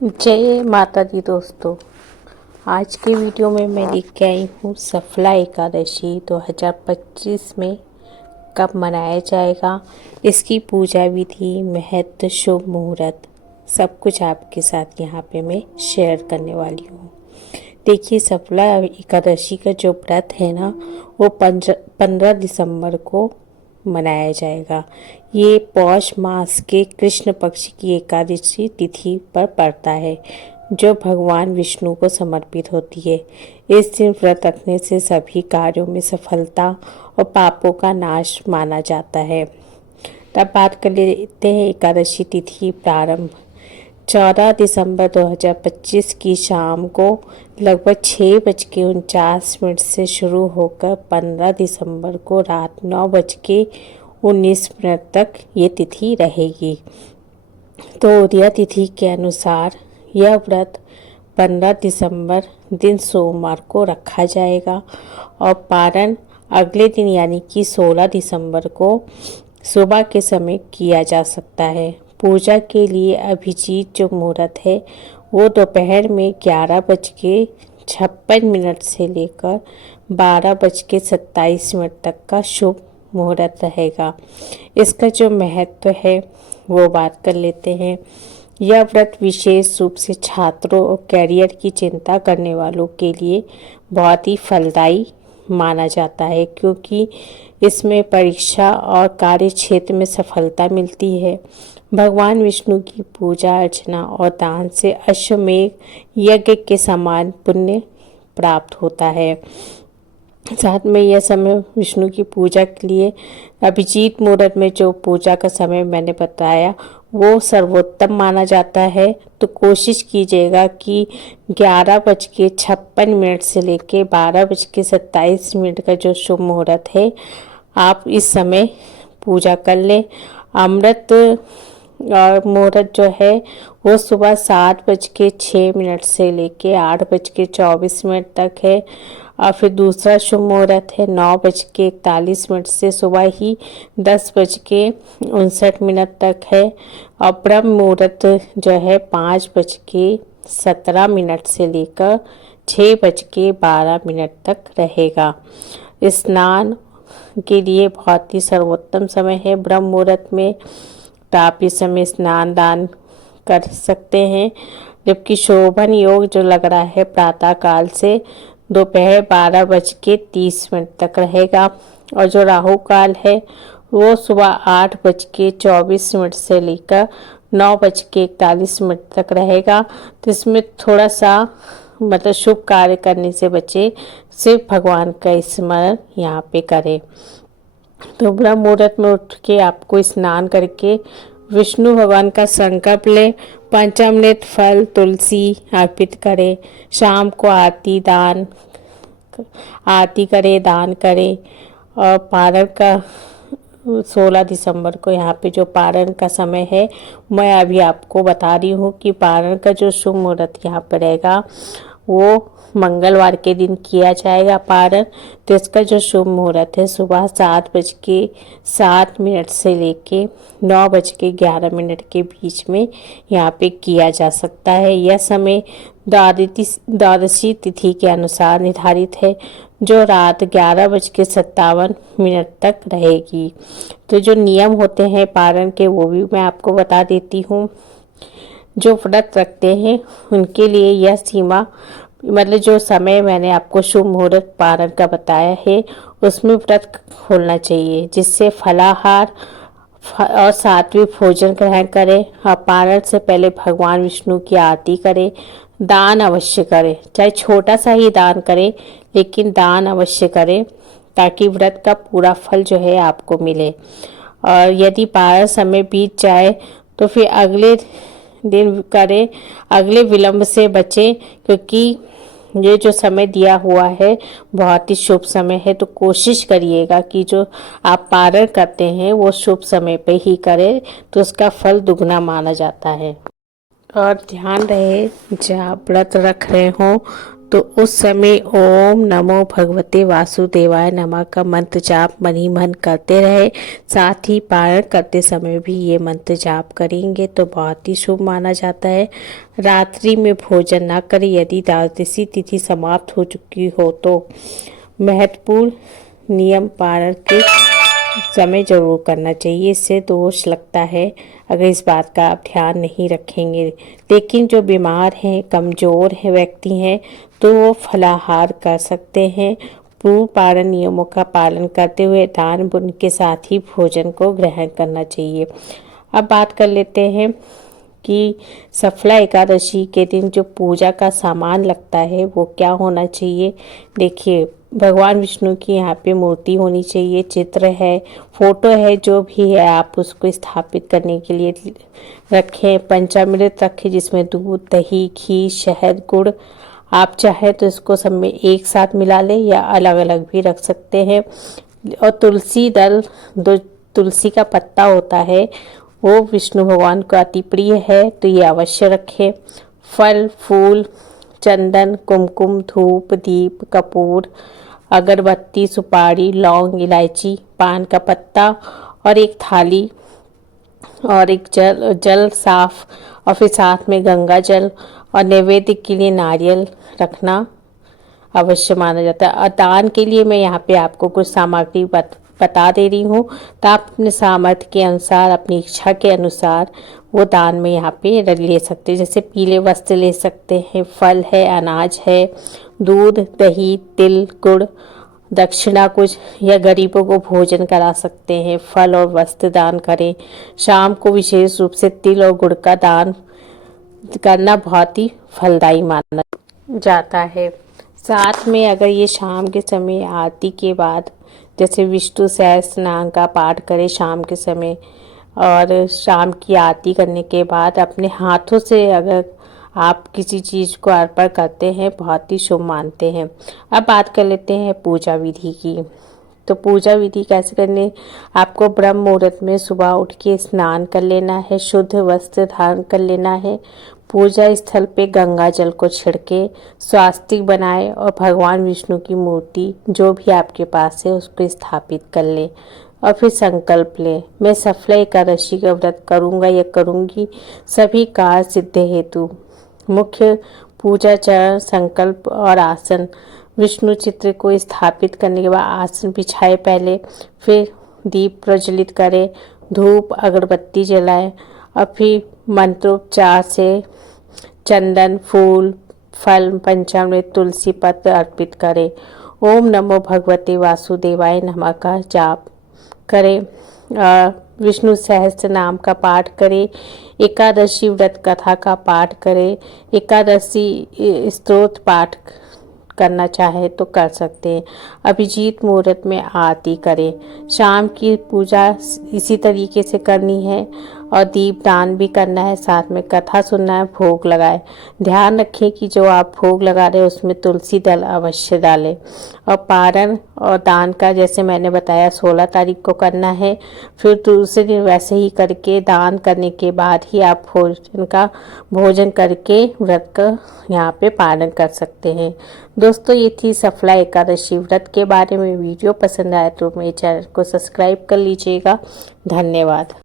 जय माता दी दोस्तों। आज की वीडियो में मैं लेके आई हूँ सफला एकादशी 2025 में कब मनाया जाएगा, इसकी पूजा विधि, महत्व, शुभ मुहूर्त, सब कुछ आपके साथ यहाँ पे मैं शेयर करने वाली हूँ। देखिए, सफला एकादशी का जो व्रत है ना, वो 15 दिसंबर को मनाया जाएगा। ये पौष मास के कृष्ण पक्ष की एकादशी तिथि पर पड़ता है, जो भगवान विष्णु को समर्पित होती है। इस दिन व्रत रखने से सभी कार्यों में सफलता और पापों का नाश माना जाता है। तब बात कर लेते हैं एकादशी तिथि प्रारंभ। 14 दिसंबर 2025 की शाम को लगभग 6:49 से शुरू होकर 15 दिसंबर को रात 9:19 तक ये तिथि रहेगी। तो उदया तिथि के अनुसार यह व्रत 15 दिसंबर दिन सोमवार को रखा जाएगा और पारण अगले दिन यानी कि 16 दिसंबर को सुबह के समय किया जा सकता है। पूजा के लिए अभिजीत जो मुहूर्त है वो दोपहर में 11:56 से लेकर 12:27 तक का शुभ मुहूर्त रहेगा। इसका जो महत्व है वो बात कर लेते हैं। यह व्रत विशेष रूप से छात्रों और कैरियर की चिंता करने वालों के लिए बहुत ही फलदायी माना जाता है, क्योंकि इसमें परीक्षा और कार्य क्षेत्र में सफलता मिलती है। भगवान विष्णु की पूजा अर्चना और दान से अश्वमेध यज्ञ के समान पुण्य प्राप्त होता है। साथ में यह समय विष्णु की पूजा के लिए अभिजीत मुहूर्त में जो पूजा का समय मैंने बताया वो सर्वोत्तम माना जाता है। तो कोशिश कीजिएगा कि 11:56 से लेके 12:27 का जो शुभ मुहूर्त है आप इस समय पूजा कर लें। अमृत मुहूर्त जो है वो सुबह 7:06 से लेके 8:24 तक है। और फिर दूसरा शुभ मुहूर्त है 9:41 से सुबह ही 10:59 तक है। और ब्रह्म मुहूर्त जो है 5:17 से लेकर 6:12 तक रहेगा। स्नान के लिए बहुत ही सर्वोत्तम समय है ब्रह्म मुहूर्त में, तो आप इस समय स्नान दान कर सकते हैं। जबकि शोभन योग जो लग रहा है प्रातः काल से दोपहर 12:30 तक रहेगा। और जो राहु काल है वो सुबह 8:24 से लेकर 9:41 तक रहेगा। तो इसमें थोड़ा सा मतलब शुभ कार्य करने से बचे, सिर्फ भगवान का स्मरण यहाँ पे करें। तो ब्रह्म मुहूर्त में उठ के आपको स्नान करके विष्णु भगवान का संकल्प ले, पंचामृत फल तुलसी अर्पित करें। शाम को आरती करें, दान करें। और पारण का 16 दिसंबर को यहाँ पे जो पारण का समय है मैं अभी आपको बता रही हूँ कि पारण का जो शुभ मुहूर्त यहाँ पर रहेगा वो मंगलवार के दिन किया जाएगा पारण। तो इसका जो शुभ मुहूर्त है सुबह 7:07 से लेके 9:11 के बीच में यहाँ पे किया जा सकता है। यह समय द्वादशी तिथि के अनुसार निर्धारित है, जो रात 11:57 तक रहेगी। तो जो नियम होते हैं पारण के वो भी मैं आपको बता देती हूँ। जो व्रत रखते हैं उनके लिए यह सीमा मतलब जो समय मैंने आपको शुभ मुहूर्त पारण का बताया है उसमें व्रत खोलना चाहिए, जिससे फलाहार और सात्विक भोजन ग्रहण करें। और पारण से पहले भगवान विष्णु की आरती करें। दान अवश्य करें, चाहे छोटा सा ही दान करें, लेकिन दान अवश्य करें ताकि व्रत का पूरा फल जो है आपको मिले। और यदि पारण समय बीत जाए तो फिर अगले दिन करें, अगले विलंब से बचें, क्योंकि ये जो समय दिया हुआ है बहुत ही शुभ समय है। तो कोशिश करिएगा कि जो आप पारण करते हैं वो शुभ समय पे ही करें, तो उसका फल दुगना माना जाता है। और ध्यान रहे जब आप व्रत रख रहे हो तो उस समय ओम नमो भगवते वासुदेवाय नमः का मंत्र जाप मन ही मन करते रहे। साथ ही पारण करते समय भी ये मंत्र जाप करेंगे तो बहुत ही शुभ माना जाता है। रात्रि में भोजन ना करें। यदि द्वादशी तिथि समाप्त हो चुकी हो तो महत्वपूर्ण नियम पारण के समय जरूर करना चाहिए, इससे दोष लगता है अगर इस बात का आप ध्यान नहीं रखेंगे। लेकिन जो बीमार हैं, कमज़ोर हैं व्यक्ति हैं तो वो फलाहार कर सकते हैं। पूर्व पारण नियमों का पालन करते हुए दान पुण्य के साथ ही भोजन को ग्रहण करना चाहिए। अब बात कर लेते हैं कि सफला एकादशी के दिन जो पूजा का सामान लगता है वो क्या होना चाहिए। देखिए, भगवान विष्णु की यहाँ पे मूर्ति होनी चाहिए, चित्र है, फोटो है, जो भी है आप उसको स्थापित करने के लिए रखें। पंचामृत रखें जिसमें दूध, दही, घी, शहद, गुड़, आप चाहे तो इसको सब में एक साथ मिला लें या अलग अलग भी रख सकते हैं। और तुलसी दल, दो तुलसी का पत्ता होता है वो विष्णु भगवान को अति प्रिय है तो ये अवश्य रखें। फल, फूल, चंदन, कुमकुम, धूप, दीप, कपूर, अगरबत्ती, सुपारी, लौंग, इलायची, पान का पत्ता और एक थाली और एक जल साफ, और फिर साथ में गंगा जल और नैवेद्य के लिए नारियल रखना अवश्य माना जाता है। और दान के लिए मैं यहाँ पे आपको कुछ सामग्री बता दे रही हूँ, तो आप अपने सामर्थ्य के अनुसार, अपनी इच्छा के अनुसार वो दान में यहाँ पे ले सकते हैं। जैसे पीले वस्त्र ले सकते हैं, फल है, अनाज है, दूध, दही, तिल, गुड़, दक्षिणा कुछ, या गरीबों को भोजन करा सकते हैं। फल और वस्त्र दान करें। शाम को विशेष रूप से तिल और गुड़ का दान करना बहुत ही फलदायी माना जाता है। साथ में अगर ये शाम के समय आरती के बाद जैसे विष्णु सहस्त्रनाम का पाठ करें शाम के समय, और शाम की आरती करने के बाद अपने हाथों से अगर आप किसी चीज़ को अर्पण करते हैं बहुत ही शुभ मानते हैं। अब बात कर लेते हैं पूजा विधि की। तो पूजा विधि कैसे करनी, आपको ब्रह्म मुहूर्त में सुबह उठ के स्नान कर लेना है, शुद्ध वस्त्र धारण कर लेना है, पूजा स्थल पे गंगा जल को छिड़के स्वास्तिक बनाए और भगवान विष्णु की मूर्ति जो भी आपके पास है उसको स्थापित कर ले और फिर संकल्प ले, मैं सफला एकादशी का व्रत करूँगा या करूँगी सभी कार्य सिद्ध हेतु। मुख्य पूजा चरण, संकल्प और आसन। विष्णु चित्र को स्थापित करने के बाद आसन बिछाए पहले, फिर दीप प्रज्वलित करें, धूप अगरबत्ती जलाएं और फिर मंत्रोच्चार से चंदन, फूल, फल, पंचामृत, तुलसी पत्र अर्पित करें। ओम नमो भगवते वासुदेवाय नमः का जाप करें। विष्णु सहस्त्र नाम का पाठ करें। एकादशी व्रत कथा का पाठ करें। एकादशी स्तोत्र पाठ करना चाहे तो कर सकते हैं। अभिजीत मुहूर्त में आरती करें। शाम की पूजा इसी तरीके से करनी है और दीप दान भी करना है, साथ में कथा सुनना है, भोग लगाए। ध्यान रखें कि जो आप भोग लगा रहे हैं उसमें तुलसी दल अवश्य डालें। और पारण और दान का जैसे मैंने बताया 16 तारीख को करना है, फिर दूसरे दिन वैसे ही करके दान करने के बाद ही आप भोजन करके व्रत का यहाँ पे पालन कर सकते हैं। दोस्तों, ये थी सफला एकादशी व्रत के बारे में। वीडियो पसंद आए तो मेरे चैनल को सब्सक्राइब कर लीजिएगा। धन्यवाद।